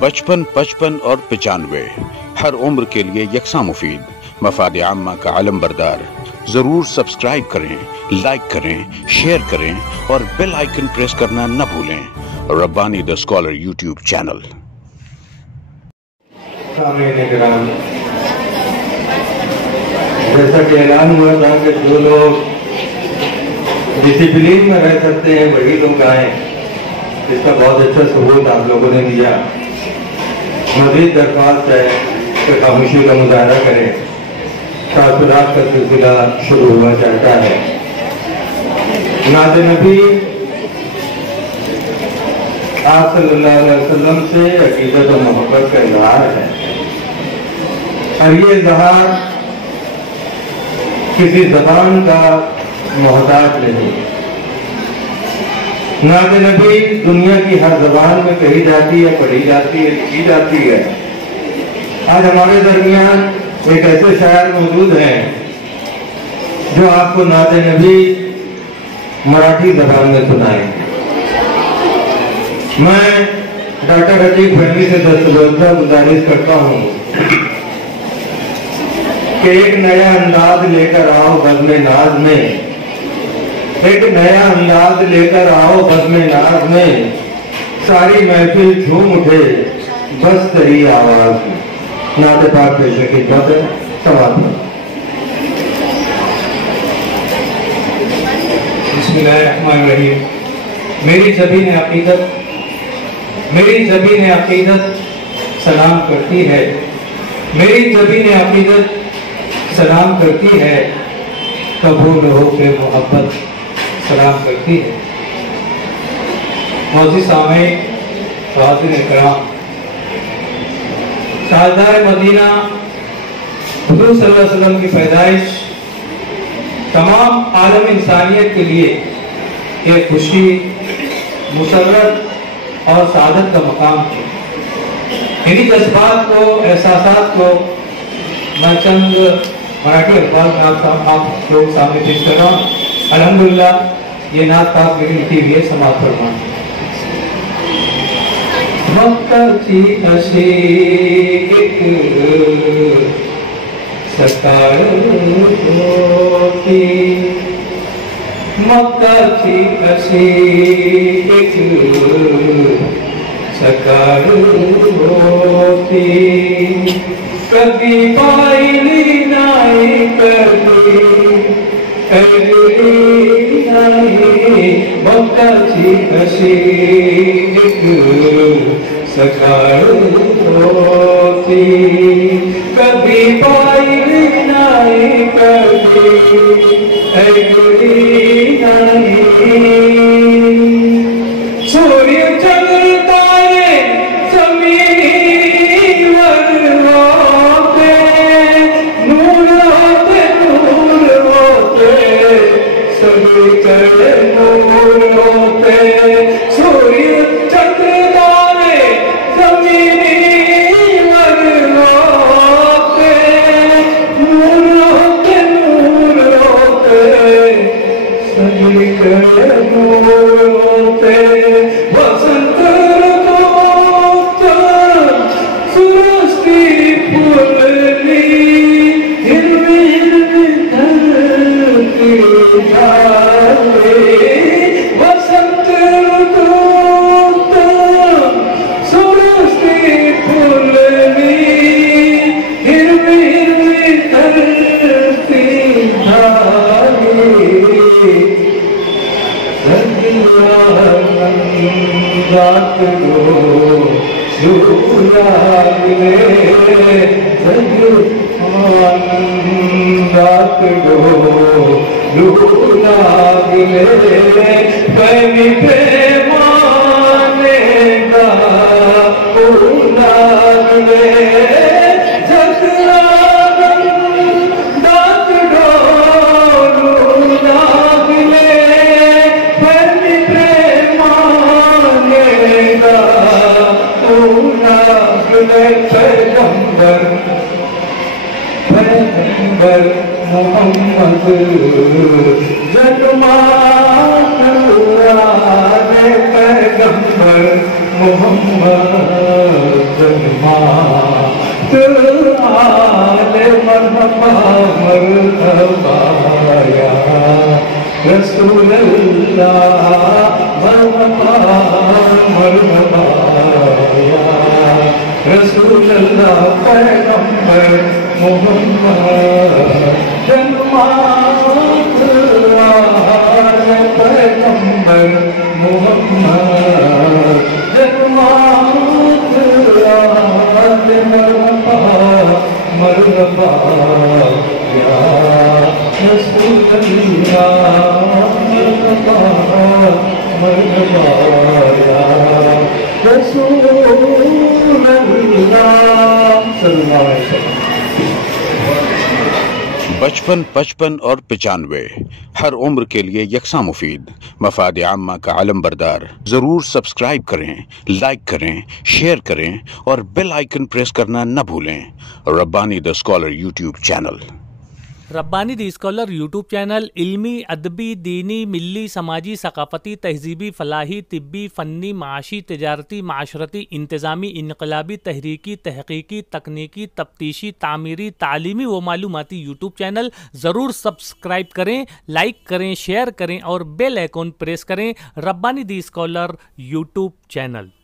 बचपन, 55 और 95 हर उम्र के लिए यकसा मुफीद, मफाद आम्मा का आलम बरदार। जरूर सब्सक्राइब करें, लाइक करें, शेयर करें और बेल आइकन प्रेस करना न भूलें। Rabbani the scholar YouTube channel. जैसा कि ऐलान हुआ था कि जो लोग डिसिप्लिन में रह सकते हैं वही लोग आए, इसका बहुत अच्छा सबूत आप लोगों ने दिया। मज़ीद दरख्वास्त है कि खामोशी का मुजाहरा करें। तासुरात का सिलसिला शुरू हुआ चाहता है। नाज़े नबी आप सल्लल्लाहु अलैहि वसल्लम से अकीदत और मोहब्बत का इजहार है, और ये इजहार किसी ज़बान का मोहताज नहीं। नाज़े नबी दुनिया की हर ज़बान में कही जाती है, पढ़ी जाती है, लिखी जाती है। आज हमारे दरमियान एक ऐसे शायर मौजूद हैं जो आपको नाज़े नबी मराठी ज़बान में सुनाएंगे। मैं डॉक्टर रजीक फैमिली से दस्तबरदा गुजारिश करता हूँ कि एक नया अंदाज लेकर आओ बज़्म नाज में, एक नया अंदाज लेकर आओ बज़्म नाज में, सारी महफिल झूम उठे बस तेरी आवाज में। नाते पाक पेश की बातें समाप्त। बिस्मिल्लाहिर्रहमानिर्रहीम। मेरी ज़बीन अक़ीदत सलाम करती है, मेरी ज़बीन अक़ीदत सलाम करती है, कबूल हो के मोहब्बत सलाम करती है। मौजूद सामईन, हाज़िर इकराम, ताजदार मदीना हुज़ूर सल्लल्लाहु अलैहि वसल्लम की पैदाइश तमाम आलम इंसानियत के लिए एक खुशी, मुसर्रत और सादत का मकाम है। इन्हीं जज्बात को, एहसासात को मैं चंद मराठी अल्फाज में आप लोग सामने पेश कर रहा हूँ। अल्हम्दुलिल्लाह ये नात पाक मेरी लिखी हुई है, समाप्त फरमाएं। मक्काची अशी एक सकाळ होती, मक्काची अशी एक सकाळ होती, कधी पाहिली नाही कधी ऐकली नाही, मक्काची अशी एक सकाळ होती, कधी पाहिली नाही कधी ऐकली नाही। सूर्य चंद्र तारे जमिनीवर होते, नूर होते, नूर होते, सगळीकडे नूर होते। सूर्य चंद्र तारे जमिनीवर होते, नूर होते, नूर होते, सगळीकडे नूर होते। वसंत ऋतूत सुरस्ती फुलली, हिरवी हिरवी धरती झाली। वसंत ऋतूत सुरस्ती फुलली, हिरवी हिरवी धरती झाली। रात को लागले, रात को लागले, प्रेमी प्रेमाने का लागले। पैगंबर मोहम्मद जगमात पैगंबर मोहम्मद मरहबा मरहबा या रसूल अल्लाह, मरहबा मरहबा या रसूल अल्लाह, पैगंबर मोहम्मद जन्मात आए पैगंबर मोहम्मद जन्मात आए, मरहबा मरहबा या रसूल अल्लाह, मरहबा मरहबा या रसूल अल्लाह सल्लल्लाहु अलैहि वसल्लम। 55, 55 और 95 हर उम्र के लिए यकसा मुफीद, मफाद आम्मा का आलम बरदार। जरूर सब्सक्राइब करें, लाइक करें, शेयर करें और बेल आइकन प्रेस करना न भूलें। Rabbani the scholar YouTube channel. Rabbani the scholar YouTube channel इल्मी, अदबी, दीनी, मिली, समाजी, सकाफती, तहजीबी, फलाही, तिब्बी, फ़न्नी, माशी, तिजारती, माशरती, इंतज़ामी, इनकलाबी, तहरीकी, तहकीकी, तकनीकी, तफ्तीशी, तामीरी, तालीमी व मालूमाती यूट्यूब चैनल। ज़रूर सब्सक्राइब करें, लाइक करें, शेयर करें और बेल आइकन प्रेस करें। Rabbani the scholar YouTube channel.